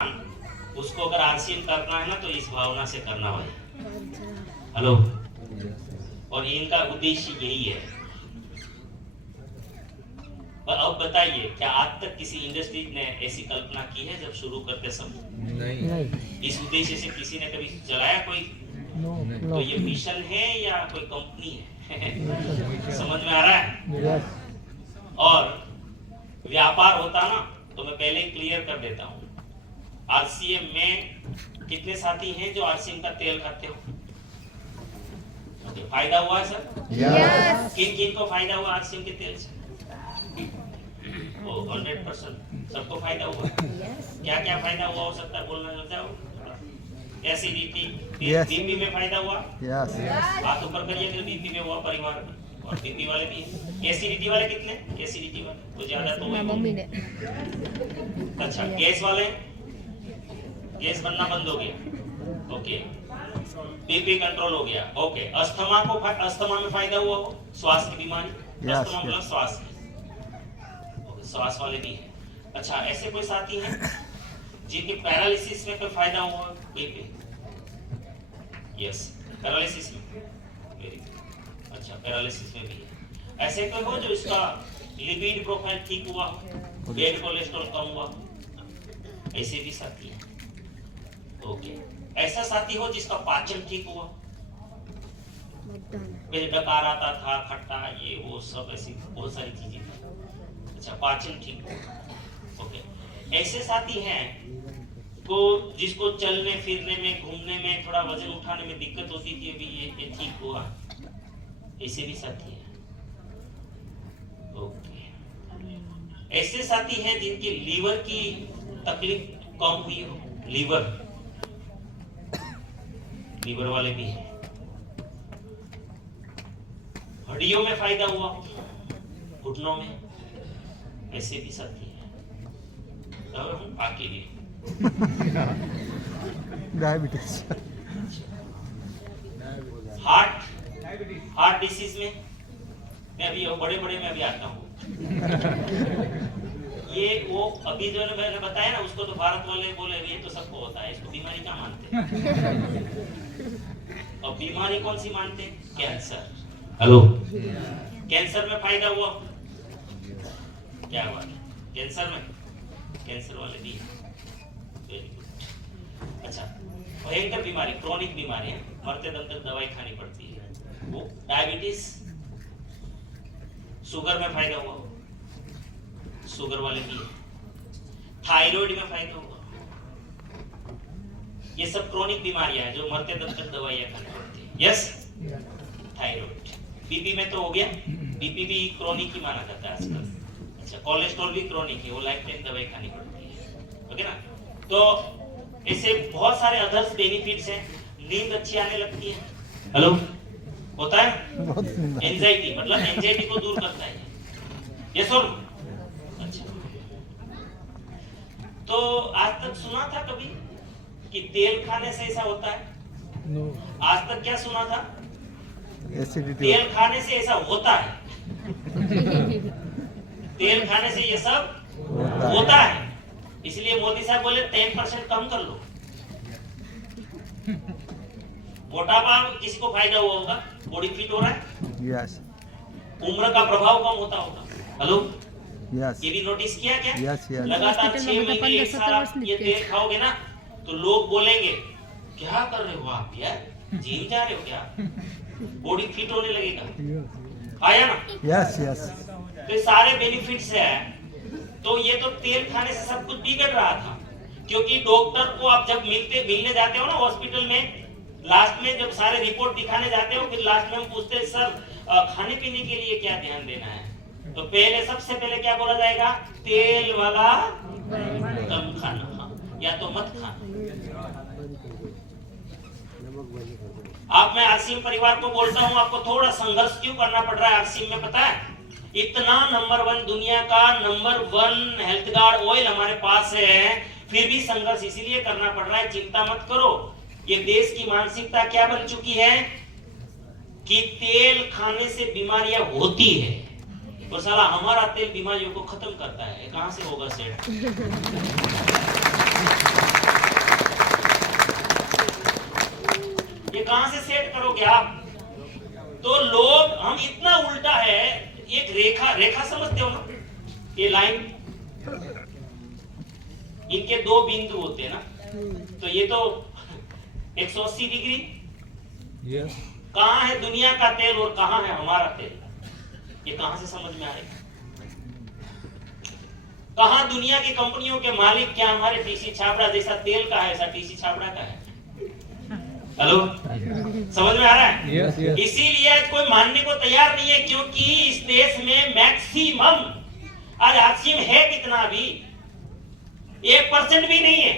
उसको अगर आरसीएम करना है ना तो इस भावना से करना भाई। हेलो, और इनका उद्देश्य यही है। और अब बताइए, क्या आज तक किसी इंडस्ट्री ने ऐसी कल्पना की है जब शुरू करते समय? नहीं। इस उद्देश्य से किसी ने कभी चलाया कोई? तो ये मिशन है या कोई कंपनी है? समझ में आ रहा है? और व्यापार होता ना तो मैं पहले ही क्लियर कर देता हूँ, आरसीएम में कितने साथी हैं जो आरसीएम का तेल खाते हो? फायदा हुआ है सर? Yes. किन किन को फायदा हुआ आरसीएम के तेल से? 100% सबको फायदा हुआ। क्या क्या फायदा हुआ हो सकता है, बोलना चल जाओ। एसिडिटी, बीपी में फायदा हुआ। हाथ ऊपर करिए अगर बीपी में हुआ परिवार में, और बीपी वाले भी हैं। एसिडिटी वाले कितने? एसिडिटी वाले तो ज्यादा तो मम्मी ने। अच्छा, गैस वाले, गैस बनना बंद हो गया, ओके। बीपी कंट्रोल हो गया, ओके। अस्थमा को, अस्थमा में फायदा हुआ हो, श्वास की बीमारी, अस्थमा मतलब श्वास की, श्वास वाले भी है। अच्छा, ऐसे कोई साथी हैं जिनके पैरालिसिस में कोई फायदा हुआ? बीपी, यस, पैरालिसिस में, वेरी गुड। अच्छा, पैरालिसिस में भी है। ऐसे कोई हो जो इसका लिपिड प्रोफाइल ठीक हुआ, बैड कोलेस्ट्रॉल कम हुआ? ऐसे भी साथी है, ओके। ऐसा साथी हो जिसका पाचन ठीक हुआ, पहले डकार आता था, खट्टा, ये वो सब ऐसी बहुत सारी चीजें थी। अच्छा, पाचन ठीक हुआ, ओके। ऐसे साथी हैं को जिसको चलने फिरने में, घूमने में, थोड़ा वजन उठाने में दिक्कत होती थी, अभी ये ठीक हुआ, ऐसे भी साथी हैं, ओके। ऐसे साथी हैं जिनकी लीवर की तकलीफ कम हुई हो, लीवर वाले भी हैं। हड्डियों में फायदा हुआ, घुटनों में, ऐसे भी साथी हैं। और हम बाकी भी डायबिटीज, हार्ट डिसीज में मैं अभी बड़े में अभी आता हूँ। ये वो अभी जो मैंने बताया ना, उसको तो भारत वाले बोले ये तो सबको होता है, इसको बीमारी क्या मानते हैं? और बीमारी कौन सी मानते हैं? कैंसर। हेलो, कैंसर में फायदा हुआ, क्या हुआ कैंसर में? कैंसर वाले भी है, वेरी गुड। अच्छा, भयंकर बीमारी, क्रोनिक बीमारी है, मरते दम तक दवाई खानी पड़ती है, वो डायबिटीज। शुगर में फायदा हुआ, शुगर वाले भी है। थायराइड में फायदा हुआ, ये सब क्रोनिक बीमारियां हैं जो मरते दम तक दवाइयां खानी पड़ती है, यस। थायराइड, बीपी में तो हो गया, बीपी भी क्रोनिक ही माना जाता है आजकल। अच्छा, कोलेस्ट्रॉल भी क्रोनिक है, वो लाइफ टाइम दवाई खानी पड़ती है, ओके ना। तो ऐसे बहुत सारे अदर्स बेनिफिट्स हैं। नींद अच्छी आने लगती है, हेलो, होता है। एंजाइटी, मतलब एंजाइटी को दूर करता है, यस और नो। अच्छा, तो आज तक सुना था कभी कि तेल खाने से ऐसा होता है? आज तक क्या सुना था? एसिडिटी, तेल खाने से ऐसा होता है। तेल खाने से ये सब होता है, इसलिए मोदी साहब बोले 10% कम कर लो। मोटापा किसी को फायदा हुआ होगा, बॉडी फिट हो रहा है, यस। उम्र का प्रभाव कम होता होगा, हेलो, यस। ये भी नोटिस किया क्या? Yes, yes. लगातार 6 महीने एक साल आप ये तेल खाओगे ना तो लोग बोलेंगे क्या कर रहे हो आप यार, जिम जा रहे हो क्या? बॉडी फिट होने लगेगा, आया ना? Yes, yes. तो ये सारे बेनिफिट्स है। तो ये तो तेल खाने से सब कुछ बिगड़ रहा था, क्योंकि डॉक्टर को आप जब मिलने जाते हो ना हॉस्पिटल में, लास्ट में जब सारे रिपोर्ट दिखाने जाते हो, फिर लास्ट में हम पूछते हैं सर खाने पीने के लिए क्या ध्यान देना है? तो पहले सबसे पहले क्या बोला जाएगा? तेल वाला कम खाना, या तो मत खाना। अब मैं आरसीएम परिवार को बोलता हूँ, आपको थोड़ा संघर्ष क्यों करना पड़ रहा है आरसीएम में, पता है? इतना नंबर 1 दुनिया का नंबर 1 हेल्थ गार्ड ऑयल हमारे पास है, फिर भी संघर्ष इसीलिए करना पड़ रहा है। चिंता मत करो, ये देश की मानसिकता क्या बन चुकी है कि तेल खाने से बीमारियां होती है, और साला हमारा तेल बीमारियों को खत्म करता है। कहां से होगा सेठ? क्या? तो लोग हम इतना उल्टा है, एक रेखा समझते हो ना, ये लाइन, इनके दो बिंदु होते हैं ना, तो ये तो 180 डिग्री, कहां है दुनिया का तेल और कहां है हमारा तेल, ये कहां से समझ में आएगा? कहां दुनिया की कंपनियों के मालिक क्या हमारे टीसी छाबड़ा जैसा तेल का है, ऐसा टीसी छाबड़ा का है? हेलो, समझ में आ रहा है? Yes, yes. इसीलिए कोई मानने को तैयार नहीं है, क्योंकि इस देश में मैक्सिमम आज आरसीएम है कितना? भी 1% भी नहीं है,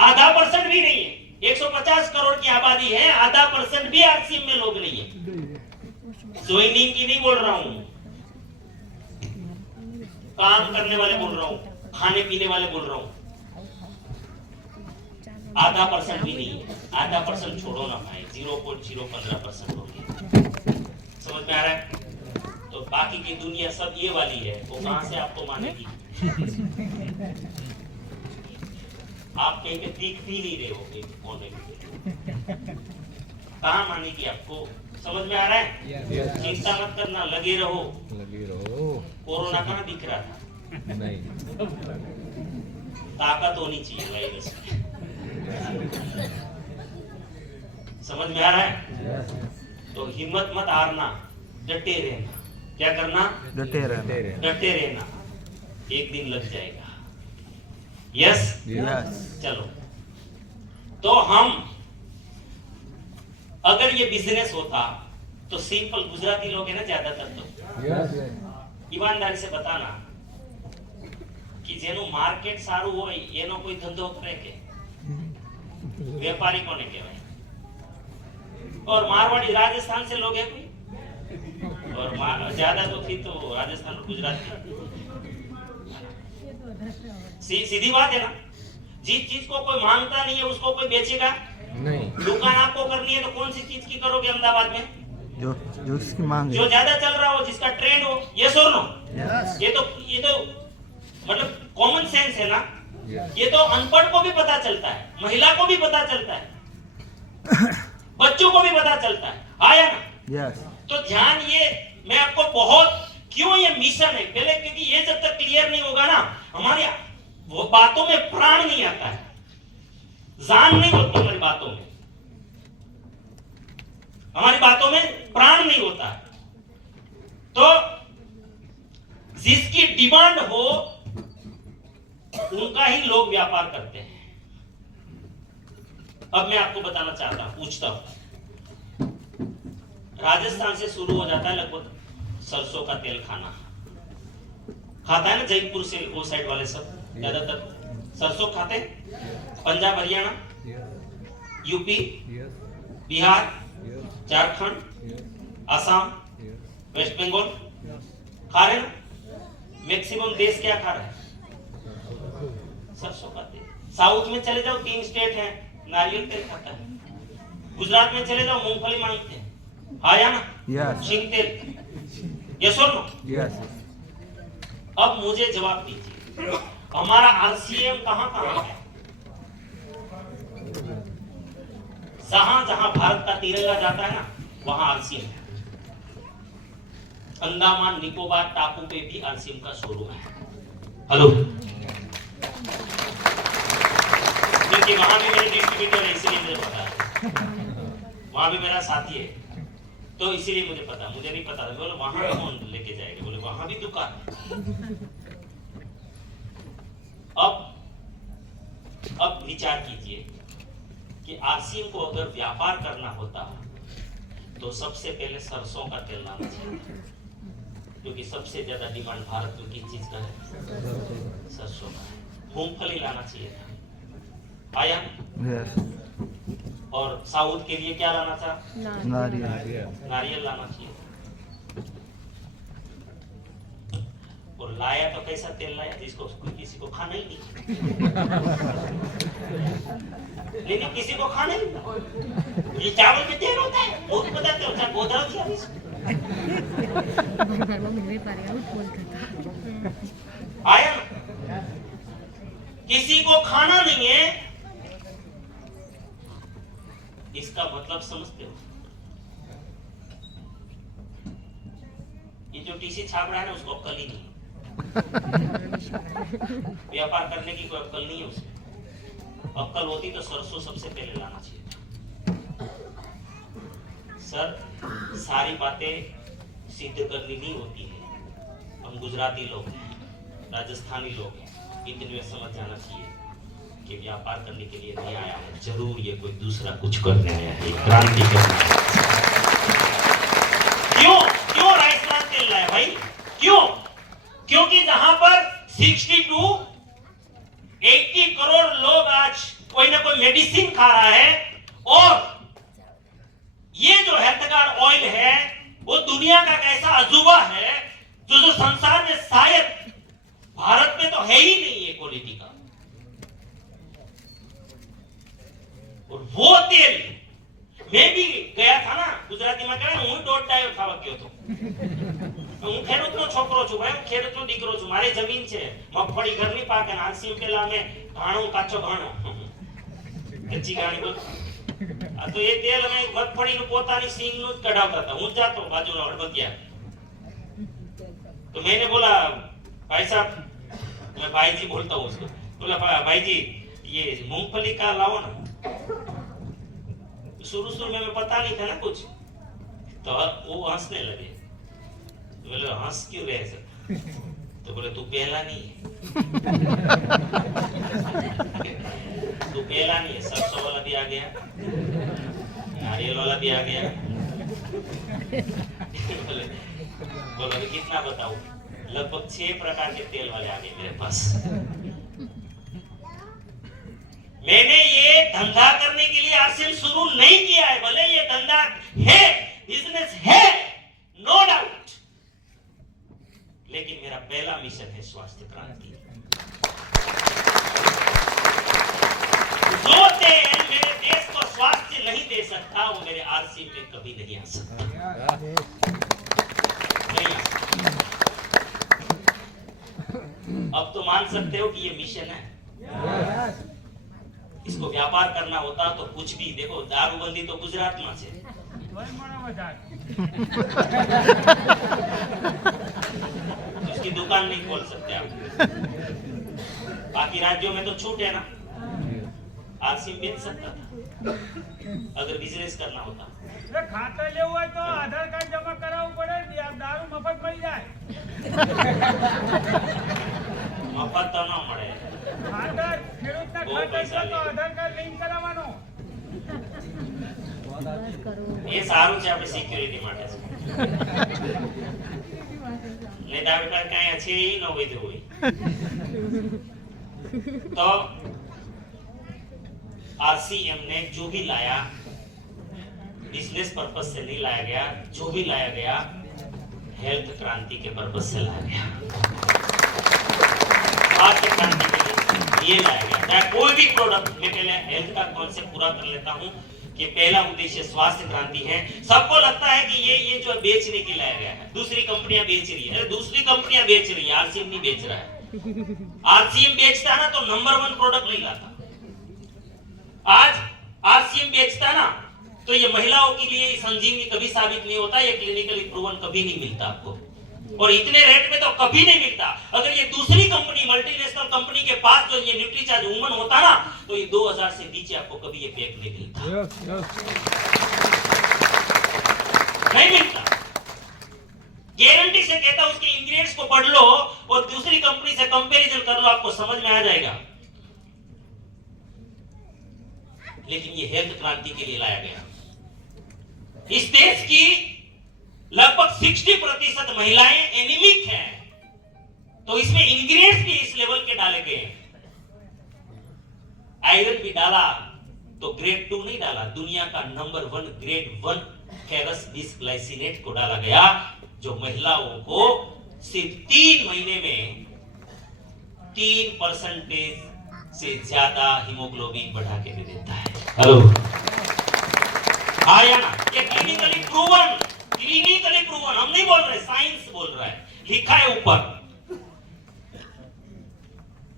आधा % भी नहीं है। 150 करोड़ की आबादी है, आधा % भी आरसीएम में लोग नहीं है। ज्वाइनिंग की नहीं बोल रहा हूं, काम करने वाले बोल रहा हूं, खाने पीने वाले बोल रहा हूं। आधा % भी नहीं है, आधा % छोड़ो ना भाई, 0.015% हो गया। समझ में आ रहा है? तो बाकी की दुनिया सब ये वाली है, वो कहां से आपको मानेगी? आप कहीं पे दिख भी नहीं रहे होगे कोने में, कहां मानेगी आपको? समझ में आ रहा है? चिंता मत करना, लगे रहो। कोरोना कहां दिख रहा था? नहीं, ताकत होनी चाहिए वायरस में। समझ में आ रहा है? तो हिम्मत मत हारना, डटे रहना। क्या करना? डटे रहना। डटे रहना, एक दिन लग जाएगा। Yes yes. चलो, तो हम अगर ये बिजनेस होता तो सिंपल गुजराती लोग है ना ज्यादातर, तो ईमानदारी से बताना कि जेनु मार्केट सारू होय एनो कोई धंधो करे के व्यापारी कोने कहवाय? और मारवाड़ी राजस्थान से लोग है कोई, और ज्यादा तो फिर तो राजस्थान और गुजरात। सीधी बात है ना, जिस चीज को कोई मांगता नहीं है उसको कोई बेचेगा नहीं। दुकान आपको करनी है तो कौन सी चीज की करोगे अहमदाबाद में? जो इसकी मांग है। जो ज्यादा चल रहा हो, जिसका ट्रेंड हो। यस और नो? यस। ये तो मतलब कॉमन सेंस है ना। ये तो अनपढ़ को भी पता चलता है, महिला को भी पता चलता है, बच्चों को भी पता चलता है। आया ना? यस। तो ध्यान, ये मैं आपको बहुत, क्यों ये मिशन है पहले, क्योंकि ये जब तक क्लियर नहीं होगा ना, हमारी वो बातों में प्राण नहीं आता है, जान नहीं होती हमारी बातों में, हमारी बातों में प्राण नहीं होता है। तो जिसकी डिमांड हो उनका ही लोग व्यापार करते हैं। अब मैं आपको बताना चाहता हूं, पूछता हूं, राजस्थान से शुरू हो जाता है लगभग सरसों का तेल खाना, खाता है ना जयपुर से वो साइड वाले सब ज्यादातर सरसों खाते हैं। पंजाब, हरियाणा, यूपी, बिहार, झारखंड, असम, वेस्ट बंगाल खा रहे ना। मैक्सिमम देश क्या खा रहा है? सरसों का तेल। साउथ में चले जाओ, 3 स्टेट हैं, नारियल तेल खाता है। गुजरात में चले जाओ, मूंगफली मांगते हैं। आया ना? यस। शिंग तेल। यस और नो? यस। अब मुझे जवाब दीजिए, हमारा आरसीएम कहां कहां है? जहां जहां भारत का तिरंगा जाता है ना, वहां आरसीएम है। अंडमान निकोबार टापू पे भी आरसीएम का शोरूम है। हेलो, क्योंकि वहां भी मेरे डिस्ट्रीब्यूटर है, इसलिए मुझे पता है। वहां भी मेरा साथी है, तो इसीलिए मुझे पता। मुझे नहीं पता था, बोले वहां कौन लेके जाएगा? बोले वहां भी दुकान है। अब विचार कीजिए कि आरसीएम को अगर व्यापार करना होता तो सबसे पहले सरसों का तेल लाना चाहिए, क्योंकि सबसे ज्यादा डिमांड भारत में किस चीज का है? सरसों का है। मूंगफली लाना चाहिए था, आया? यस। और साउथ के लिए क्या लाना था? नारियल लाना चाहिए था। और लाया तो कैसा तेल लाया जिसको किसी को खाना ही नहीं। नहीं, किसी को खाना ही नहीं। ये चावल में तेल होता है, बहुत पता चलता है, गोदरा दिया आया ना? किसी को खाना नहीं है, इसका मतलब समझते हो? ये जो टीसी छाप रहा है ना, उसको अक्ल ही नहीं है। व्यापार करने की कोई अक्ल नहीं है उसमें। अक्ल होती तो सरसों सबसे पहले लाना चाहिए। सर, सारी बातें सिद्ध करनी नहीं होती है। हम गुजराती लोग हैं, राजस्थानी लोग हैं, इतने में समझ जाना चाहिए कि व्यापार करने के लिए नहीं आया है, जरूर ये कोई दूसरा कुछ करने आया है, क्रांति करना है। क्यों राइस ब्रान तेल लाया भाई? क्यों? क्योंकि जहां पर 60 to 80 करोड़ लोग आज कोई ना कोई मेडिसिन खा रहा है, और ये जो हेल्थ कार्ड ऑयल है वो दुनिया का एक ऐसा अजूबा है जो संसार में शायद भारत में तो है ही नहीं ये क्वालिटी का। और वो तेल मैं भी गया था ना, गुजराती में कहे હું દોઢ ડાયો ખાવા ગયો તો। હું ખેડૂતનો છોકરો છું ભાઈ, હું ખેડૂતનો દીકરો છું, મારી જમીન છે, મગફળી ઘરની પાકે, આરસી પેલા અમે ઘાણો કાચો ઘાણો કચ્ચી ઘાણી બોલ। આ તો એ તેલ અમે મગફળીનું પોતાની સિંગનું જ કઢાવતા હતા। હું જાતો બાજુના હળબતિયા, तो मैंने बोला भाई साहब, मैं भाई जी बोलता हूँ उसको, बोला भाई जी ये मूंगफली का लाओ ना। शुरू में मैं पता नहीं था ना कुछ, तो वो हंसने लगे। बोले हंस क्यों रहे सर? तो बोले तू पहला नहीं है, तू पहला नहीं है, सरसों वाला भी आ गया, नारियल वाला भी आ गया। बोलो अभी कितना बताऊं? लगभग 6 प्रकार के तेल वाले आ गए मेरे पास। मैंने ये धंधा करने के लिए आरसीएम शुरू नहीं किया है, भले ये धंधा है, बिजनेस है, नो डाउट, लेकिन मेरा पहला मिशन है स्वास्थ्य क्रांति। जो तेल मेरे देश को स्वास्थ्य नहीं दे सकता, वो मेरे आरसीएम में कभी नहीं आ सकता। अब तो मान सकते हो कि ये मिशन है। इसको व्यापार करना होता तो कुछ भी, देखो दारूबंदी तो गुजरात में है, उसकी दुकान नहीं खोल सकते आप। बाकी राज्यों में तो छूट है ना, आरसीएम बेच सकता था अगर बिजनेस करना होता। खाता लेવું હોય તો આધાર કાર્ડ જમા કરાવવું પડે, દારૂ મફત મળી જાય। મફત તો ન મળે, ખાતર ખેડૂતના બહુ ખાતર પૈસા છે તો લે। આધાર કાર્ડ લિંક કરાવવાનો। એ સારું છે આપણે સિક્યુરિટી માટે છે, નહીં તો આપણે કાંઈ છે ઈ ન વધ્યું હોય તો। आरसीएम ने जो भी लाया बिजनेस पर्पस से नहीं लाया गया, जो भी लाया गया हेल्थ क्रांति के पर्पस से लाया गया, स्वास्थ्य क्रांति के लिए लाया गया। चाहे कोई भी प्रोडक्ट, मैं पहले हेल्थ का कॉन्सेप्ट पूरा कर लेता हूं कि पहला उद्देश्य स्वास्थ्य क्रांति है। सबको लगता है कि ये जो बेचने के लाया गया है, दूसरी कंपनियां बेच रही है, दूसरी कंपनियां बेच रही है, आरसीएम नहीं बेच रहा है। आरसीएम बेचता ना तो नंबर 1 प्रोडक्ट नहीं लाता। आज आरसीएम बेचता ना तो ये महिलाओं के लिए संजीवनी कभी साबित नहीं होता, ये क्लिनिकली प्रूवन कभी नहीं मिलता आपको, और इतने रेट में तो कभी नहीं मिलता। अगर ये दूसरी कंपनी, मल्टीनेशनल कंपनी के पास जो ये न्यूट्रीचार्ज वुमन होता ना, तो ये 2000 से नीचे आपको कभी ये पैक नहीं मिलता, नहीं मिलता। गारंटी से कहता हूं, उसके इंग्रेडिएंट्स को पढ़ लो और दूसरी कंपनी से कंपैरिजन कर लो, आपको समझ में आ जाएगा। लेकिन ये हेल्थ क्रांति के लिए लाया गया। इस देश की लगभग 60% महिलाएं एनीमिक हैं, तो इसमें इंग्रेडिएंट्स भी इस लेवल के डाले गए। आयरन भी डाला तो ग्रेड 2 नहीं डाला, दुनिया का नंबर 1 ग्रेड 1 फेरस बिसग्लाइसिनेट को डाला गया, जो महिलाओं को सिर्फ 3 महीने में 3% से ज्यादा हीमोग्लोबिन बढ़ा के दे देता है। हेलो, आया ना? ये क्लिनिकली प्रूवन, हम नहीं बोल रहे, साइंस बोल रहा है, लिखा है ऊपर।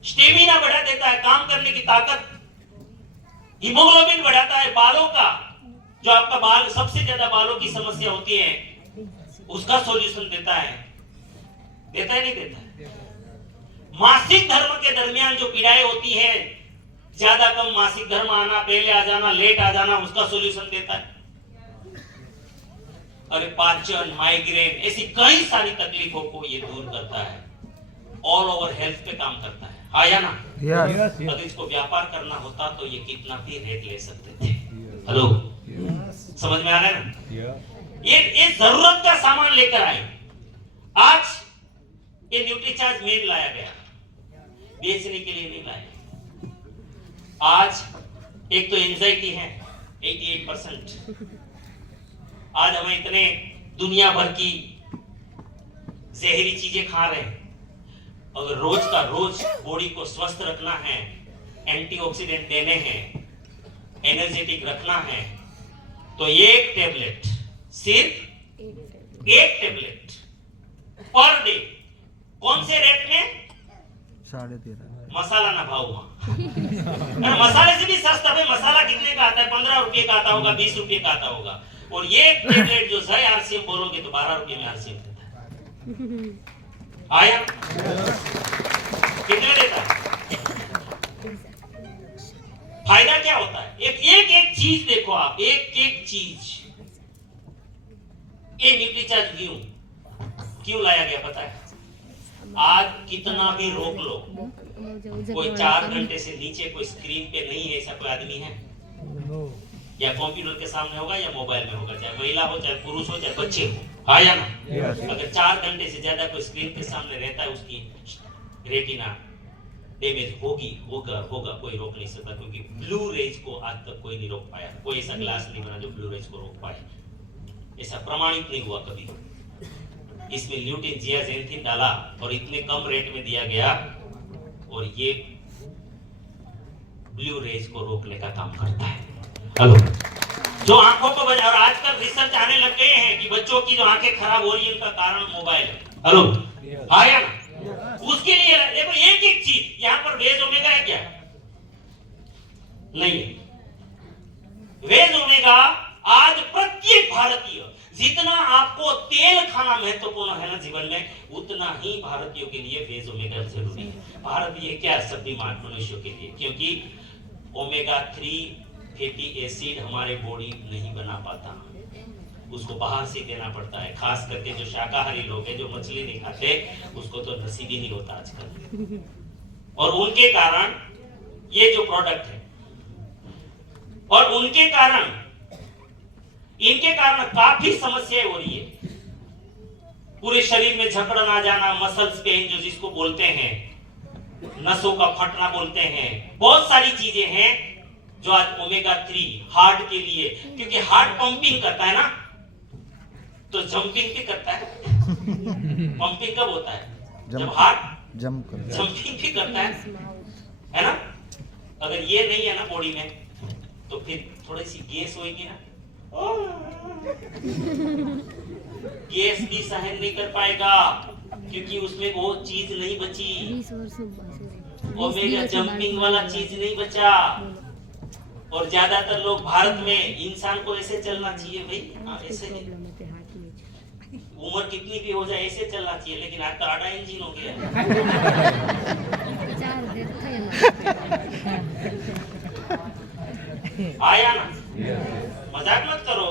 स्टेमिना बढ़ा देता है, काम करने की ताकत, हीमोग्लोबिन बढ़ाता है, बालों का जो आपका बाल, सबसे ज्यादा बालों की समस्या होती है उसका सॉल्यूशन देता है। देता है नहीं देता है? मासिक धर्म के दरमियान जो पीड़ाएं होती हैं, ज्यादा कम मासिक धर्म आना, पहले आ जाना, लेट आ जाना, उसका सॉल्यूशन देता है। अरे पाचन, माइग्रेन, ऐसी कई सारी तकलीफों को ये दूर करता है, ऑल ओवर हेल्थ पे काम करता है। हाँ या ना? यस अगर इसको व्यापार करना होता तो ये कितना भी रेट ले सकते थे। हेलो, समझ में आ रहा है ना? ये जरूरत का सामान लेकर आए। आज ये न्यूट्रीचार्ज मेन लाया गया, बेचने के लिए नहीं लाया। आज एक तो एंजाइटी है 88%। आज हम इतने दुनिया भर की जहरी चीजें खा रहे हैं। अगर रोज का रोज बॉडी को स्वस्थ रखना है, एंटीऑक्सीडेंट देने हैं, एनर्जेटिक रखना है, तो एक टेबलेट, सिर्फ एक टेबलेट पर डे, कौन से रेट में? 13.5 मसाला ना भाव अरे मसाले से भी सस्ता है। मसाला कितने का आता है? 15 रुपए का आता होगा, 20 रुपए का आता होगा। और ये टेबलेट जो है आरसीएम बोलोगे तो 12 रुपए में आरसीएम देता है। आया? कितने देता है? फायदा क्या होता है? एक चीज देखो आप, एक चीज। ये न्यूट्रीचार्ज क्यों लाया गया पता है? आज कितना भी रोक लो, कोई 4 घंटे से नीचे कोई स्क्रीन पे नहीं है, ऐसा कोई आदमी है? या कंप्यूटर के सामने होगा या मोबाइल में होगा, चाहे महिला हो, चाहे पुरुष हो, चाहे बच्चे हो। हाँ या ना? अगर 4 घंटे से ज्यादा कोई स्क्रीन के सामने रहता है, उसकी रेटिना डैमेज होगा, कोई रोक नहीं सकता, क्योंकि ब्लू रेज को आज तक कोई नहीं रोक पाया। कोई ऐसा ग्लास नहीं बना जो ब्लू रेज को रोक पाए, ऐसा प्रमाणित नहीं हुआ कभी। इसमें ल्यूटिन, जियाजेंथिन डाला और इतने कम रेट में दिया गया, और ये ब्लू रेज को रोकने का काम करता है। हेलो, जो आंखों को बजा, और आजकल रिसर्च आने लग गए हैं कि बच्चों की जो आंखें खराब हो रही है उनका कारण मोबाइल है। हेलो, हाँ या ना? उसके लिए देखो एक चीज, यहाँ पर वेज ओमेगा है क्या? नहीं है। वेज ओमेगा आज प्रत्येक भारतीय, जितना आपको तेल खाना महत्वपूर्ण है ना जीवन में, उतना ही भारतीयों के लिए वेज ओमेगा जरूरी है। भारतीय क्या, सभी मनुष्यों के लिए, क्योंकि ओमेगा 3 फैटी एसिड हमारे बॉडी नहीं बना पाता, उसको बाहर से देना पड़ता है। खास करके जो शाकाहारी लोग हैं, जो मछली नहीं खाते, उसको तो नसीब ही नहीं होता आजकल। और उनके कारण ये जो प्रोडक्ट है, और उनके कारण, इनके कारण काफी समस्याएं हो रही है। पूरे शरीर में जकड़न आ जाना, मसल्स पेन जो जिसको बोलते हैं, नसों का फटना बोलते हैं, बहुत सारी चीजें हैं जो आज ओमेगा 3 हार्ट के लिए, क्योंकि हार्ट पंपिंग करता है ना, तो जंपिंग भी करता है। पंपिंग कब होता है? जब हार्ट जंपिंग भी करता है ना? अगर ये नहीं है ना बॉडी में, तो फिर थोड़ी सी गैस होगी ना, गैस भी सहन नहीं कर पाएगा, क्योंकि उसमें वो चीज नहीं बची, ओमेगा जंपिंग वाला चीज नहीं बचा। और ज्यादातर लोग भारत में, इंसान को ऐसे चलना चाहिए भाई, ऐसे नहीं, उम्र कितनी भी हो जाए ऐसे चलना चाहिए, लेकिन आज तो 8 इंजन हो गया। आया ना? मजाक मत करो,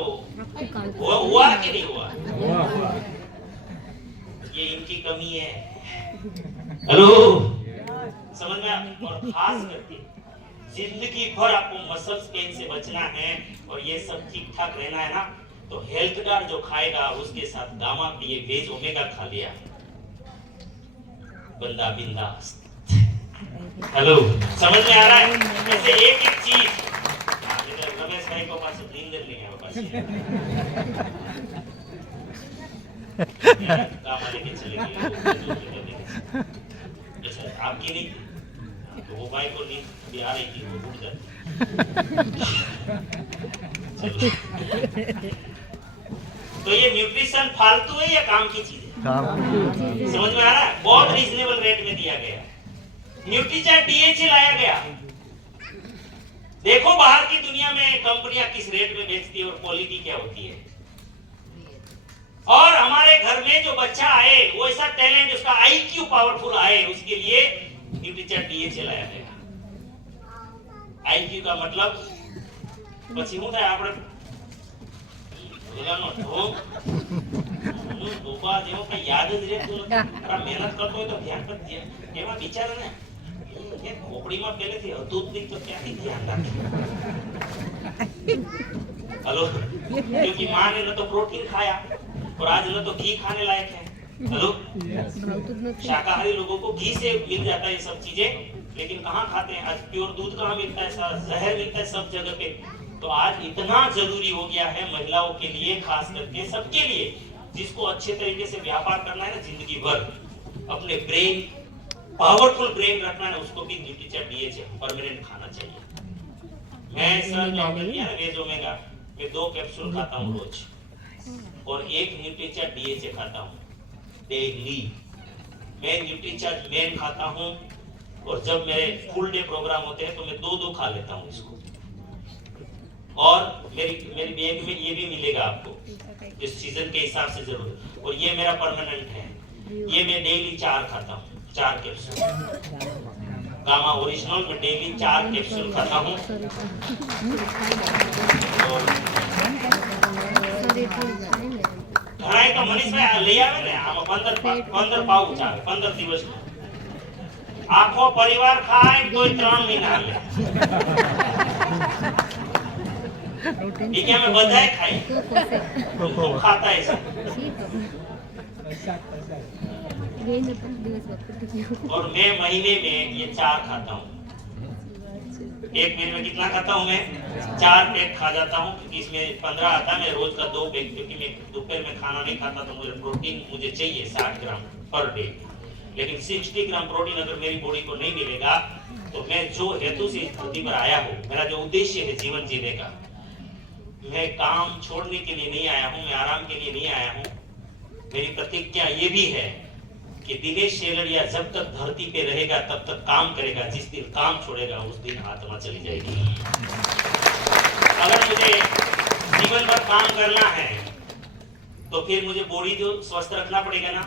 हुआ कि नहीं हुआ? ये इनकी कमी है। हेलो, समझ में? और खास करके जिंदगी भर आपको मसल्स पेन से बचना है और ये सब ठीक ठाक रहना है ना, तो हेल्थ कार्ड जो खाएगा उसके साथ गामा पिए, वेज ओमेगा खा लिया, बंदा बिंदास। हेलो, समझ में आ रहा है? ऐसे एक चीज, रमेश भाई को पास नींद नहीं है, गामा लेके चले गए। आपकी नहीं, तो वो भाई को नींद भी आ रही थी, वो उठ जाती। तो ये न्यूट्रिशन फालतू है या काम की चीज है? समझ में आ रहा है? बहुत रीजनेबल रेट में दिया गया। न्यूट्रीचार्ज DHA लाया गया। देखो बाहर की दुनिया में कंपनियां किस रेट में बेचती है और क्वालिटी क्या होती है। और हमारे घर में जो बच्चा आए वो ऐसा टैलेंट, उसका आईक्यू पावरफुल आए, उसके लिए न्यूट्रीचार्ट डीएचए लाया गया। आईक्यू का मतलब પછી શું થાય આપણે પેલાનો ઢોંગ ડોબા જેવો કઈ યાદ જ રહેતું નથી। આ મહેનત કરતો હોય તો ધ્યાન પર એમાં બિચારાને એ ખોપડીમાં પહેલેથી હતું જ નહીં તો ક્યાંથી ધ્યાન રાખે। हेलो, क्योंकि माँ ने न तो प्रोटीन खाया और आज न तो घी खाने लायक है। हेलो, शाकाहारी लोगों को घी से मिल जाता है ये सब चीजें, लेकिन कहाँ खाते हैं? आज प्योर दूध कहाँ मिलता है? जहर मिलता है सब जगह पे। तो आज इतना जरूरी हो गया है महिलाओं के लिए, खास करके सबके लिए, जिसको अच्छे तरीके से व्यापार करना है ना जिंदगी भर, अपने ब्रेन पावरफुल ब्रेन रखना है, उसको भी न्यूट्रीचार्ट डीएचए परमानेंट खाना चाहिए। मैं सर डॉक्टर किया ना वेज ओमेगा, मैं 2 कैप्सूल खाता हूँ रोज और 1 न्यूट्रीचार्ट डीएचए खाता हूँ डेली। मैं न्यूट्रीचार्ट मेन खाता हूँ और जब मेरे फुल डे प्रोग्राम होते हैं तो मैं 2 खा लेता हूँ इसको। और मेरी बैग में ये भी मिलेगा आपको इस सीजन के हिसाब से जरूर। और ये मेरा परमानेंट है, ये मैं डेली 4 खाता हूँ, 4 कैप्सूल गामा ओरिजिनल में डेली 4 कैप्सूल खाता हूँ। घराए तो मनीष भाई લઈ આવે ને આમાં 15 પાઉચ આવે 15 દિવસ આખો પરિવાર ખાય તોય 3 મહિના હાલે। ये क्या मैं बधाई खाई तो खाता है सब। और मैं महीने में ये 4 खाता हूँ। 1 महीने में कितना खाता हूँ मैं? 4 पैक खा जाता हूँ, क्योंकि इसमें 15 आता है। मैं रोज का 2 पैक, क्योंकि मैं दोपहर में खाना नहीं खाता तो मुझे प्रोटीन मुझे चाहिए 60 ग्राम पर डे। लेकिन 60 ग्राम प्रोटीन अगर मेरी बॉडी को नहीं मिलेगा तो मैं जो हेतु से इस धरती पर आया हूँ, मेरा जो उद्देश्य है जीवन जीने का, मैं काम छोड़ने के लिए नहीं आया हूँ, मैं आराम के लिए नहीं आया हूँ। मेरी प्रतिज्ञा ये भी है कि दिनेश शेलड़िया जब तक धरती पे रहेगा तब तक काम करेगा, जिस दिन काम छोड़ेगा उस दिन आत्मा चली जाएगी। अगर मुझे जीवन भर काम करना है तो फिर मुझे बॉडी जो स्वस्थ रखना पड़ेगा ना।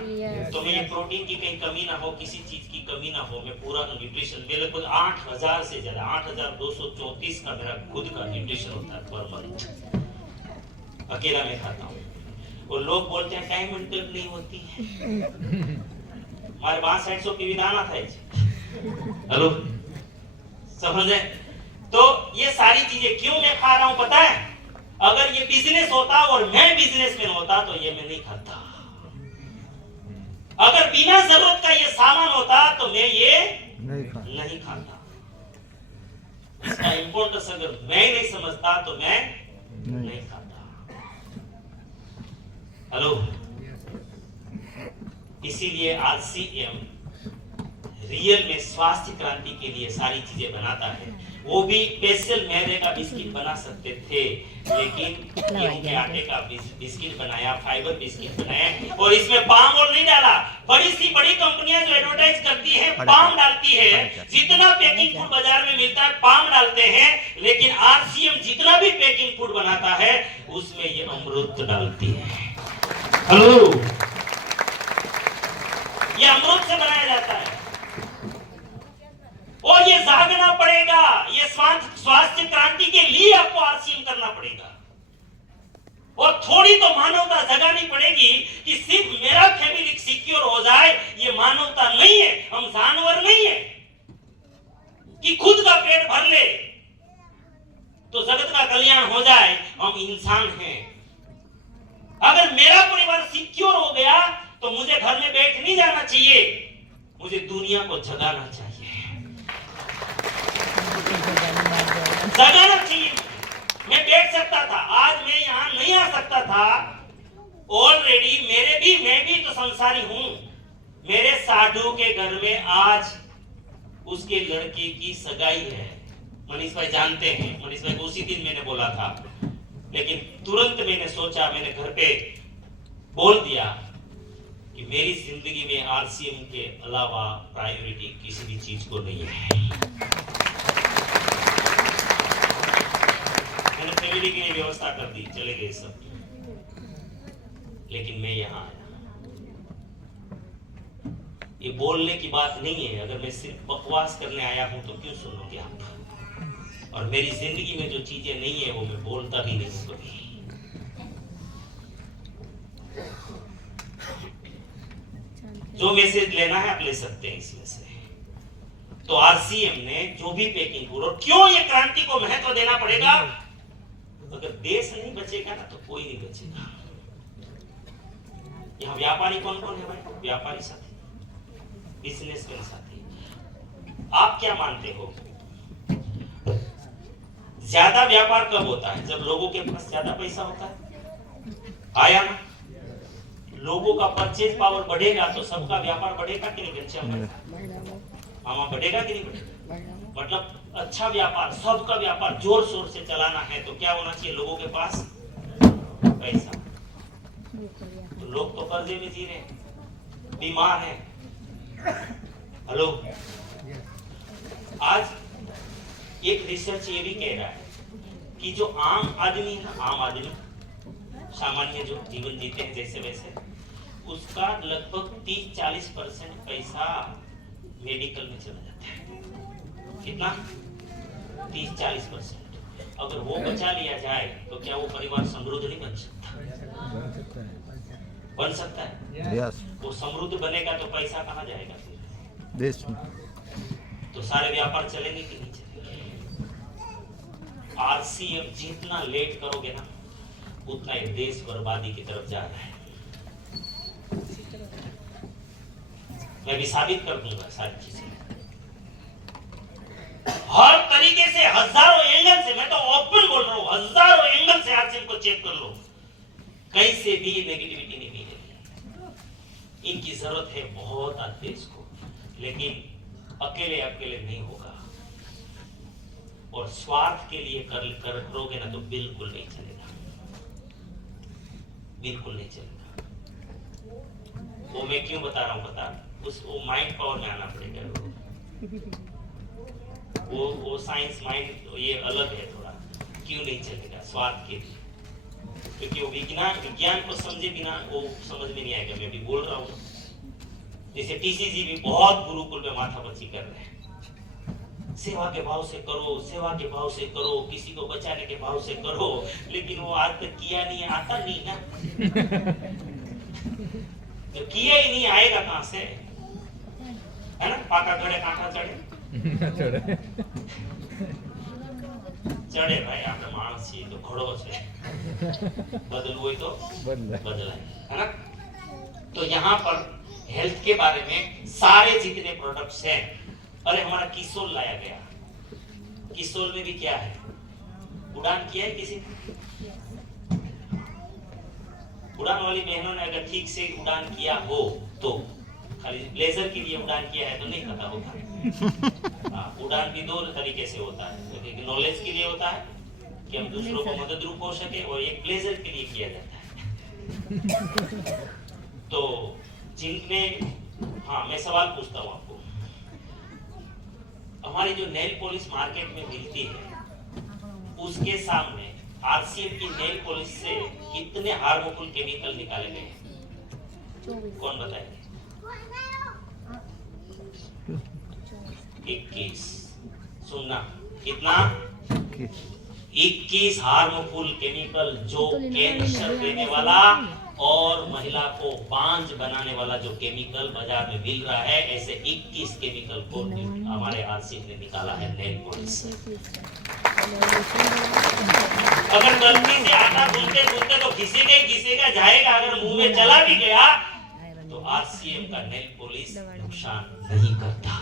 तो मैं प्रोटीन की कहीं कमी ना हो, किसी चीज की कमी ना हो, मैं पूरा न्यूट्रिशन, मेरे को 8000 से ज्यादा 8234 का मेरा खुद का न्यूट्रिशन होता है पर मंथ, अकेला मैं खाता हूँ। और लोग बोलते हैं टाइम मेंटेन नहीं होती है। हमारे 62 की विधान आता है। हेलो, समझे? तो ये सारी चीजें क्यों मैं खा रहा हूँ पता है? अगर ये बिजनेस होता और मैं बिजनेसमैन होता तो ये मैं नहीं खाता। अगर बिना जरूरत का ये सामान होता तो मैं ये नहीं खाता। इसका इंपॉर्टेंस अगर मैं नहीं समझता तो मैं नहीं खाता। हेलो, इसीलिए आज सीएम रियल में स्वास्थ्य क्रांति के लिए सारी चीजें बनाता है। वो भी स्पेशल मैदे का बिस्किट बना सकते थे, लेकिन गेहूं के आटे का बिस्किट बनाया, फाइबर बिस्किट बनाया, और इसमें पाम ऑयल नहीं डाला। बड़ी सी बड़ी कंपनियां जो एडवर्टाइज करती है पाम डालती है, जितना पैकिंग फूड बाजार में मिलता है पाम डालते हैं, लेकिन आरसीएम जितना भी पैकिंग फूड बनाता है उसमें ये अमृत डालती है। हेलो, ये अमृत से बनाया जाता है। और ये जागना पड़ेगा, ये स्वास्थ्य क्रांति के लिए आपको आरसीएम करना पड़ेगा। और थोड़ी तो मानवता जगानी पड़ेगी कि सिर्फ मेरा फैमिली सिक्योर हो जाए, ये मानवता नहीं है। हम जानवर नहीं है कि खुद का पेट भर ले तो जगत का कल्याण हो जाए। हम इंसान हैं। अगर मेरा परिवार सिक्योर हो गया तो मुझे घर में बैठ नहीं जाना चाहिए, मुझे दुनिया को जगाना चाहिए, जगाना चाहिए। मैं बैठ सकता था, आज मैं यहाँ नहीं आ सकता था। ऑलरेडी मैं भी तो संसारी हूँ। मेरे साधु के घर में आज उसके लड़के की सगाई है। मनीष भाई जानते हैं, मनीष भाई को उसी दिन मैंने बोला था, लेकिन तुरंत मैंने सोचा, मैंने घर पे बोल दिया कि मेरी जिंदगी में आरसीएम के अलावा प्रायोरिटी किसी भी चीज को नहीं है। मैंने फैमिली के लिए व्यवस्था कर दी, चले गए सब। लेकिन मैं यहां आया, ये बोलने की बात नहीं है। अगर मैं सिर्फ बकवास करने आया हूं तो क्यों सुनोगे आप? और मेरी जिंदगी में जो चीजें नहीं है वो मैं बोलता भी नहीं हूं कभी। जो मैसेज लेना है आप ले सकते हैं इसमें से। तो आरसीएम ने जो भी पैकिंग हुआ, और क्यों ये क्रांति को महत्व देना पड़ेगा? अगर देश नहीं बचेगा ना तो कोई नहीं बचेगा। यहाँ व्यापारी कौन कौन है भाई? व्यापारी साथी, बिजनेसमैन साथी। आप क्या मानते हो ज्यादा व्यापार कब होता है? जब लोगों के पास ज्यादा पैसा होता है। आया ना? लोगों का परचेज पावर बढ़ेगा तो सबका व्यापार बढ़ेगा कि नहीं? मामा बढ़ेगा कि नहीं बढ़ेगा? मतलब अच्छा व्यापार, सबका व्यापार जोर शोर से चलाना है तो क्या होना चाहिए? लोगों के पास पैसा। तो लोग तो कर्जे में जी रहे हैं, बीमार हैं। हेलो, आज एक रिसर्च ये भी कह रहा है कि जो आम आदमी है, आम आदमी सामान्य जो जीवन जीते हैं जैसे वैसे, उसका लगभग 30-40% पैसा मेडिकल में चला जाता है। कितना? 30-40%। अगर वो बचा लिया जाए तो क्या वो परिवार समृद्ध नहीं बन सकता? बन सकता है। यस, वो समृद्ध बनेगा तो पैसा कहाँ जाएगा? देश में। तो सारे व्यापार चलेंगे कि नहीं चलेंगे? आरसीएम जितना लेट करोगे ना उतना ये देश बर्बादी की तरफ जा रहा है। मैं भी साबित कर दूंगा सारी चीजें, हर तरीके से, हजारों एंगल से। मैं तो ओपन बोल रहा हूं, हजारों एंगल से आरसीएम को चेक कर लो, कहीं से भी नेगेटिविटी नहीं मिलेगी। इनकी जरूरत है बहुत आज देश को, लेकिन अकेले अकेले नहीं होगा। और स्वार्थ के लिए करोगे ना तो बिल्कुल नहीं चलेगा, बिल्कुल नहीं चलेगा। वो मैं क्यों बता रहा हूं पता? वो माइंड पावर में आना पड़ेगा। वो साइंस माइंड ये अलग है थोड़ा। क्यों नहीं चलेगा? स्वार्थ के लिए। क्योंकि वो विज्ञान को समझे बिना वो समझ में नहीं आएगा। मैं भी बोल रहा हूँ, जैसे टीसीजी भी बहुत गुरुकुल में माथापच्ची कर रहे हैं। सेवा के भाव से करो, सेवा के भाव से करो, किसी को बचाने के भाव से करो, लेकिन वो आज तक किया नहीं, आता नहीं ना। जो किया ही नहीं आएगा कहां से? है ना? पाका गड़े कांठा चढ़े चढ़े भाई। આપણે માણસ છીએ તો ઘોડો છે, બદલવું હોય તો બદલાય, है ना? तो यहाँ पर हेल्थ के बारे में सारे जितने प्रोडक्ट्स हैं, अरे हमारा किसोल लाया गया। किसोल में भी क्या है? उड़ान किया है किसी ने? उड़ान वाली बहनों ने अगर ठीक से उड़ान किया हो तो, खाली ब्लेजर के लिए उड़ान किया है तो नहीं पता होगा। उड़ान भी दो तरीके से होता है। एक नॉलेज के लिए होता है कि हम दूसरों को मददरूप हो सके, और एक ब्लेजर के लिए किया जाता है। तो जिनने, हाँ मैं सवाल पूछता हूँ आपको, हमारी जो नेल पॉलिश मार्केट में मिलती है उसके सामने आरसीएम की नेल पॉलिश से कितने हार्मफुल केमिकल निकाले गए हैं? कौन बताएगा? 21। सुनना, कितना? 21 हार्मफुल केमिकल, जो कैंसर देने वाला और महिला को बांझ बनाने वाला जो केमिकल बाजार में मिल रहा है, ऐसे 21 केमिकल को हमारे आरसीएम ने निकाला है नेल पॉलिश से। अगर गलती से आटा गूंथते गूंथते तो घिसेगा जाएगा, अगर मुंह में चला भी गया तो आरसीएम का नेल पॉलिश नुकसान नहीं करता।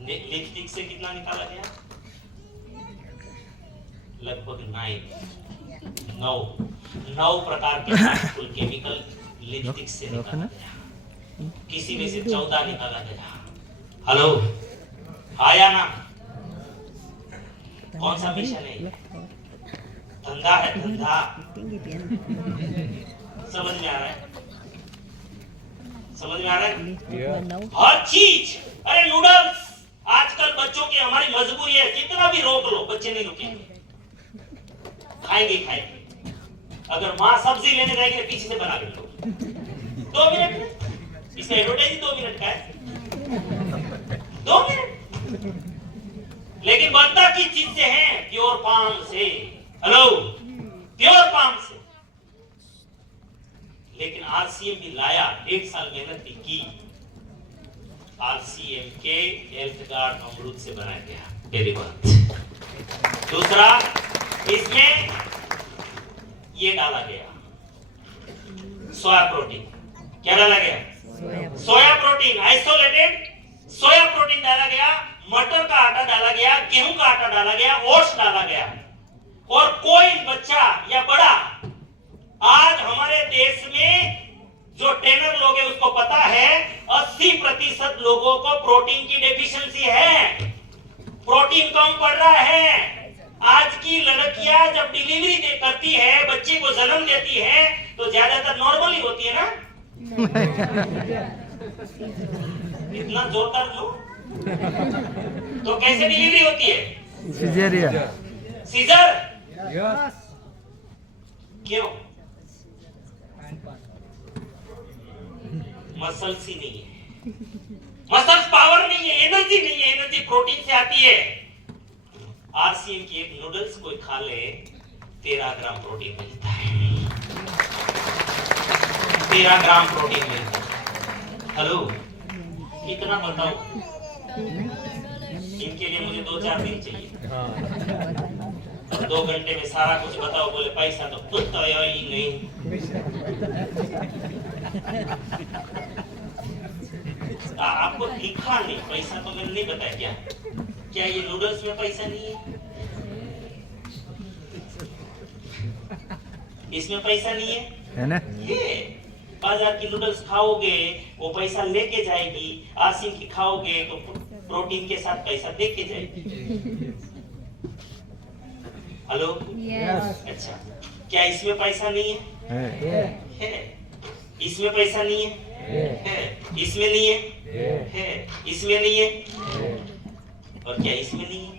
लिपस्टिक से कितना निकाला गया? लगभग 9 प्रकार के हार्मफुल केमिकल लिपस्टिक से निकाला गया। किसी में से 14 निकाला गया। हेलो, आया ना? कौन सा मिशन है? धंधा है, धंधा। समझ में आ रहा है? समझ में आ रहा है? हर चीज, अरे नूडल्स, आजकल बच्चों की हमारी मजबूरी है, कितना भी रोक लो बच्चे नहीं रुकेंगे, खाएंगे खाएंगे। अगर माँ सब्जी लेने जाएगी तो पीछे से बना के लो 2 मिनट में। इसका एडवर्टाइज 2 मिनट का है, 2 मिनट। लेकिन बनता की चीज से है, प्योर पाम से। हेलो, प्योर पाम से। लेकिन आरसीएम भी लाया, 1.5 साल मेहनत भी की। आरसीएम के हेल्थ कार्ड अमरूद से बनाया गया। Very good. दूसरा, इसमें ये डाला गया सोया प्रोटीन। क्या डाला गया? Soya protein, isolated soya protein डाला गया। मटर का आटा डाला गया, गेहूं का आटा डाला गया, ओट्स डाला गया। और कोई बच्चा या बड़ा, आज हमारे देश में जो ट्रेनर लोग हैं उसको पता है 80% लोगों को प्रोटीन की डेफिशिएंसी है, प्रोटीन कम पड़ रहा है। आज की लड़कियां जब डिलीवरी करती है, बच्चे को जन्म देती है, तो ज्यादातर नॉर्मल ही होती है ना। इतना जोरदार लो तो कैसे डिलीवरी होती है? सिजेरियन। सीजर। क्यों? मसल्स ही नहीं है, मसल्स पावर नहीं है, एनर्जी नहीं है। एनर्जी प्रोटीन से आती है। आरसीएम की एक नूडल्स कोई खा ले 13 ग्राम प्रोटीन मिलता है, 13 ग्राम प्रोटीन मिलता है। हेलो, कितना बताओ? इनके लिए मुझे 2-4 दिन चाहिए, 2 घंटे में सारा कुछ बताओ। बोले पैसा तो कुछ ही नहीं। आपको दिखा नहीं, पैसा तो मैंने नहीं बताया। क्या क्या ये नूडल्स में पैसा नहीं है? इसमें पैसा नहीं है ना? ये बाजार की नूडल्स खाओगे वो पैसा लेके जाएगी, आरसीएम की खाओगे तो प्रोटीन के साथ पैसा देके जाएगी। हेलो, अच्छा, क्या इसमें पैसा नहीं है? है। इसमें पैसा नहीं है? इसमें नहीं है? इसमें नहीं है? और क्या इसमें नहीं है?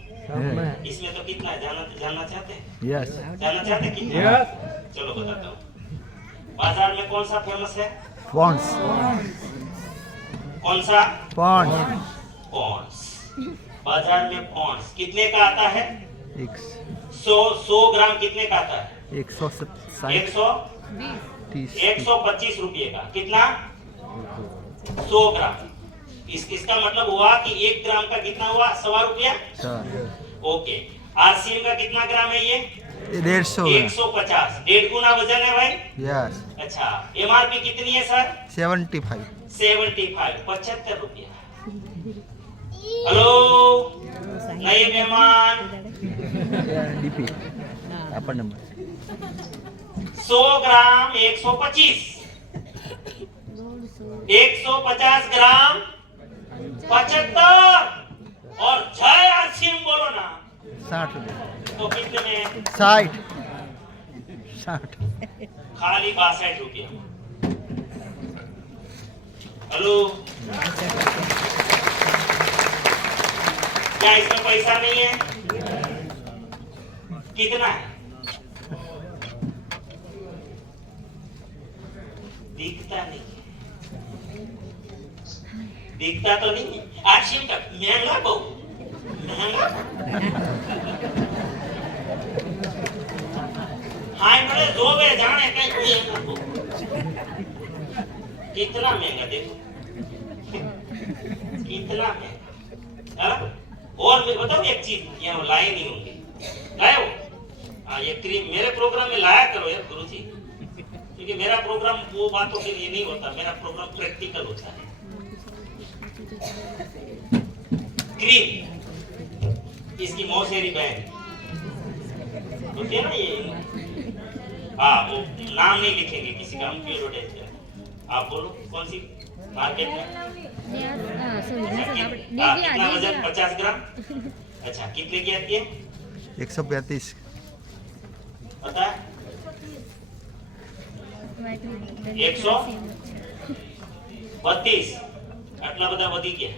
इसमें तो कितना है? जानना चाहते हैं? यस। जानना चाहते हैं कितना? चलो बताता हूँ। बाजार में कौन सा फेमस है? पॉन्ड्स। कौन सा? पॉन्ड्स। पॉन्ड्स। बाजार में पॉन्ड्स कितने का आता है? 100 ग्राम कितने का आता है? 125 रुपये का। कितना? 100 ग्राम। इसका मतलब हुआ कि 1 ग्राम का कितना हुआ? 1.25 रुपया। ओके, आरसीएम का कितना ग्राम है ये? 150। 150, 1.5 गुना वजन है भाई। यस। अच्छा, एमआरपी कितनी है सर? 75। 75 रुपया। हेलो, नए मेहमान। डीपी अपन नंबर 100 ग्राम 125, 150 ग्राम 75, और जय आरसीएम बोलो ना 60 रुपये। तो कितने में? 60। खाली 62 रुपया। हेलो, क्या इसमें पैसा नहीं है? कितना है? दिखता नहीं, दिखता तो नहीं। आरसीएम का महंगा बहुत महंगा। हाँ, बड़े जोबे जाने कहीं कितना महंगा, देखो कितना महंगा। और मैं बताऊं एक चीज, ये लाए नहीं होंगे, लाए हो? हाँ, ये क्रीम मेरे प्रोग्राम में लाया करो यार गुरुजी, क्योंकि मेरा प्रोग्राम वो बातों के लिए नहीं होता, मेरा प्रोग्राम प्रैक्टिकल होता है। क्रीम, इसकी मौसेरी बहन होती है ना ये। हाँ, वो नाम नहीं लिखेंगे किसी का, हम एडवर्टाइज करें। आप बोलो कौन सी मार्केट में? कितना वजन? 50 ग्राम। अच्छा, कितने की आती है? 132। पता है? 132। आटला बदा वधी गया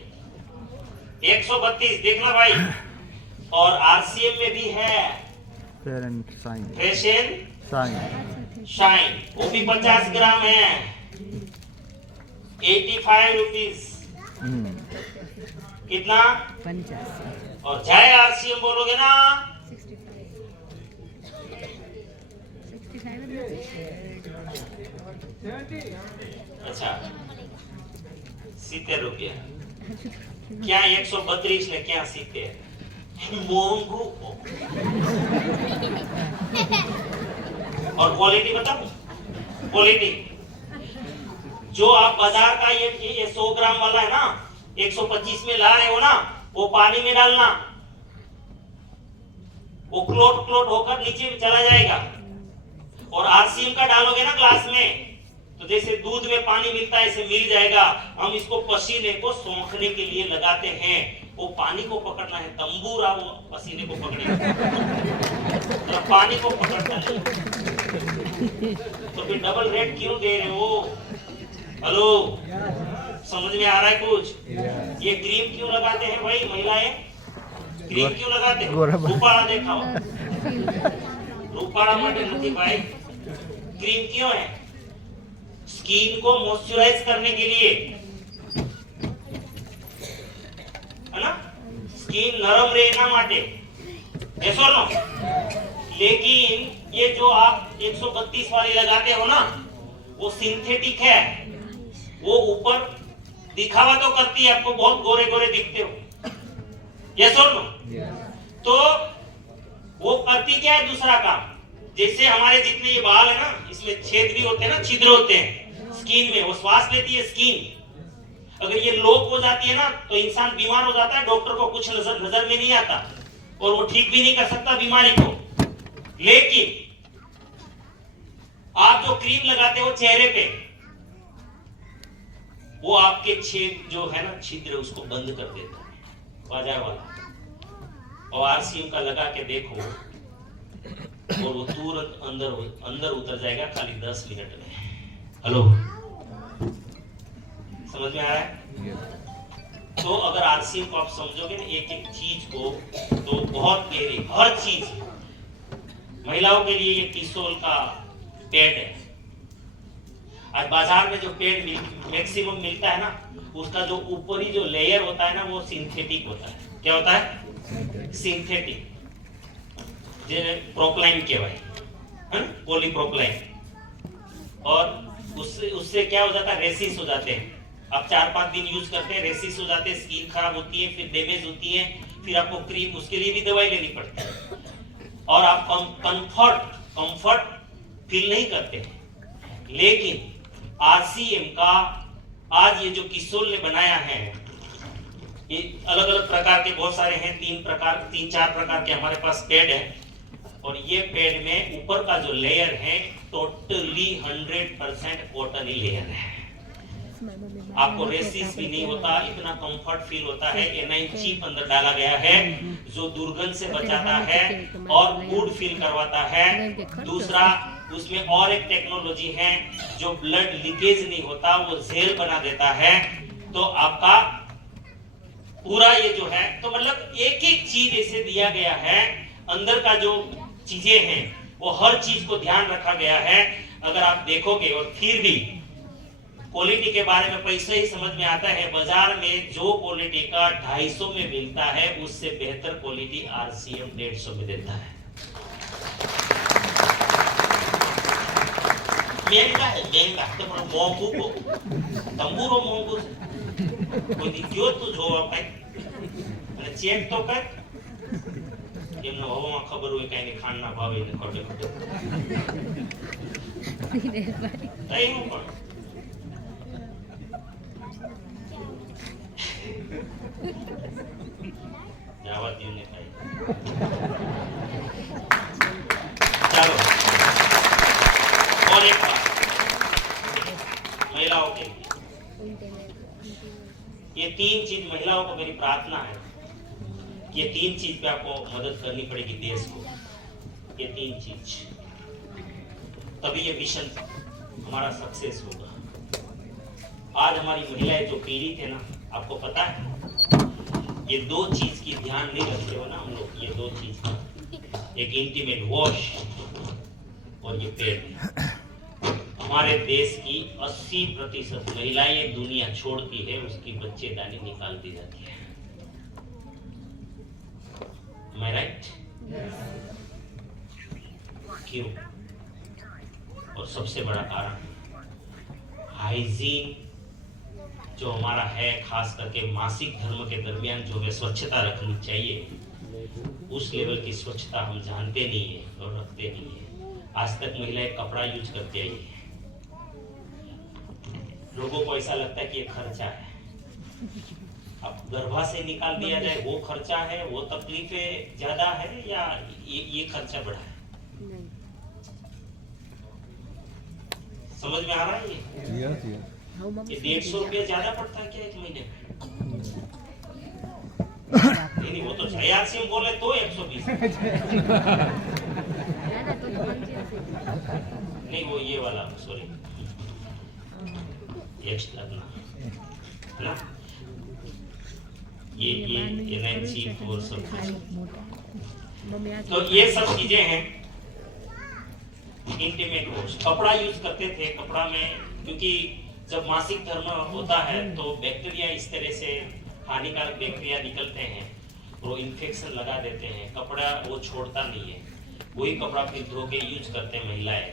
132, देखना भाई। और आरसीएम में भी है fair and fine. Fresh and sign shine वो भी 50 ग्राम है, 85 रुपीज। कितना? 50। और जय आरसीएम बोलोगे ना? 70 अच्छा 70 रुपया। क्या 132 ने क्या 70? मोंगू। और क्वालिटी बताओ, क्वालिटी जो आप बाजार का ये 100 ग्राम वाला है ना, 125 में ला रहे हो ना, वो पानी में डालना, वो क्लोट होकर नीचे चला जाएगा। और आरसीएम का डालोगे ना ग्लास में, तो जैसे दूध में पानी मिलता है ऐसे मिल जाएगा। हम इसको पसीने को सोखने के लिए लगाते हैं। वो पानी को पकड़ना है, तंबूरा वो पसीने को पकड़ेगा, तो पानी को पकड़ता है। तो फिर डबल रेट क्यों दे रहे हो? हेलो, समझ में आ रहा है कुछ? ये क्रीम क्यों लगाते हैं भाई महिलाएं? क्रीम क्यों लगाते हैं? रूपाड़ा देखाओ, रूपाड़ा માટે નથી भाई। क्रीम क्यों है? स्किन को मॉइस्चराइज करने के लिए, है ना? स्किन नरम रहना माटे, ऐसा ना? लेकिन ये जो आप 132 वाली लगाते हो ना, वो सिंथेटिक है। वो ऊपर दिखावा तो करती है, आपको बहुत गोरे गोरे दिखते हो, यस और नो? तो वो करती क्या है? दूसरा काम। जैसे हमारे जितने ये बाल है ना, इसमें छेद भी होते हैं ना, छिद्र होते हैं स्किन में, वो श्वास लेती है स्किन। अगर ये लॉक हो जाती है ना, तो इंसान बीमार हो जाता है, डॉक्टर को कुछ नजर में नहीं आता और वो ठीक भी नहीं कर सकता बीमारी को। लेकिन आप जो क्रीम लगाते हो चेहरे पे, वो आपके छेद जो है ना, छिद्र, उसको बंद कर देता है बाजार वाला। और आरसीएम का लगा के देखो, और वो तुरंत अंदर उतर जाएगा खाली 10 मिनट में। हेलो, समझ में आ रहा है? तो अगर आरसीएम को आप समझोगे ना एक एक चीज को, तो बहुत गहरी हर चीज। महिलाओं के लिए ये किसोल का पैड है। आज बाजार में जो पैड मैक्सिमम मिलता है ना, उसका जो ऊपरी जो लेयर होता है ना, वो सिंथेटिक होता है। क्या होता है? सिंथेटिक, जे प्रोपलाइन कहवाय, है ना, पॉलीप्रोपलाइन। और उससे क्या हो जाता है? रेसिस हो जाते हैं। आप 4-5 दिन यूज करते हैं, रेसिस हो जाते हैं, स्किन खराब होती है, फिर डैमेज होती है, फिर आपको क्रीम, उसके लिए भी दवाई लेनी पड़ती है, और आप कंफर्ट फील नहीं करते। लेकिन आरसीएम का आज ये जो किशोर ने बनाया है, ये अलग अलग प्रकार के बहुत सारे हैं, 3-4 प्रकार के हमारे पास पैड है। और ये पैड में ऊपर का जो लेयर है टोटली 100% कॉटन ही लेयर है। आपको रेसिस भी नहीं होता, इतना कंफर्ट फील होता है। एनाइन चिप अंदर डाला गया है जो दुर्गंध से बचाता है और गुड फील करवाता है। दूसरा, उसमें और एक टेक्नोलॉजी है जो ब्लड लीकेज नहीं होता, वो जेल बना देता है। तो आपका पूरा ये जो है, तो मतलब एक एक चीज ऐसे दिया गया है, अंदर का जो चीजें हैं वो हर चीज को ध्यान रखा गया है। अगर आप देखोगे, और फिर भी क्वालिटी के बारे में पैसे ही समझ में आता है। बाजार में जो क्वालिटी का 250 में मिलता है, उससे बेहतर क्वालिटी आरसीएम 150 में देता है। महंगा तो પણ મોંઘું કો તંબુરો મોંઘું છે। કોઈ દી ગયો તું જોવા કઈ અને ચેક તો કર, એમને હવામાં ખબર હોય કઈ ને ખાંડના ભાવે ને ખોટે ખોટે કઈ નું પણ જાવા દે ને કઈ। ચાલો, और एक बात महिलाओं के लिए, ये 3 चीज महिलाओं को मेरी प्रार्थना है, ये 3 चीज पे आपको मदद करनी पड़ेगी देश को। ये 3 चीज, तभी ये मिशन हमारा सक्सेस होगा। आज हमारी महिलाएं जो पीड़ित है ना, आपको पता है, ये 2 चीज की ध्यान नहीं रखते हो ना हम लोग। ये 2 चीज, एक इंटीमेट वॉश और ये पेट में। हमारे देश की 80% महिलाएं ये दुनिया छोड़ती है, उसकी बच्चेदानी निकाल दी जाती है। Am I right? क्यों? और सबसे बड़ा कारण हाइजीन जो हमारा है, खास करके मासिक धर्म के दरमियान जो हमें स्वच्छता रखनी चाहिए, उस लेवल की स्वच्छता हम जानते नहीं है और रखते नहीं है। आज तक महिलाएं कपड़ा यूज करती आई है, लोगों को ऐसा लगता है कि ये खर्चा है। अब गर्भा से निकाल दिया जाए वो खर्चा है, वो तकलीफें ज्यादा है या ये खर्चा बढ़ा है? समझ में आ रहा है ये? ये 150 रुपया ज्यादा पड़ता है क्या एक महीने में? नहीं, वो तो IRC में बोले तो 120। नहीं, वो ये वाला सॉरी एक्स्ट्रा ना, ये एनर्जी और सब कुछ। तो ये सब चीजें हैं। इंटीमेट वॉश कपड़ा यूज करते थे, कपड़ा में क्योंकि जब मासिक धर्म होता है तो बैक्टीरिया इस तरह से हानिकारक बैक्टीरिया निकलते हैं और वो इन्फेक्शन लगा देते हैं, कपड़ा वो छोड़ता नहीं है, वही कपड़ा फिर धो के यूज करते हैं महिलाएं,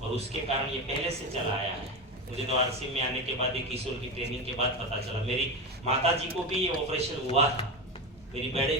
और उसके कारण ये पहले से चला आया है। मुझे तो आरसी में आने के बाद, एक किशोर की ट्रेनिंग के बाद पता चला। मेरी माता जी को भी ये ऑपरेशन हुआ था, मेरी बड़े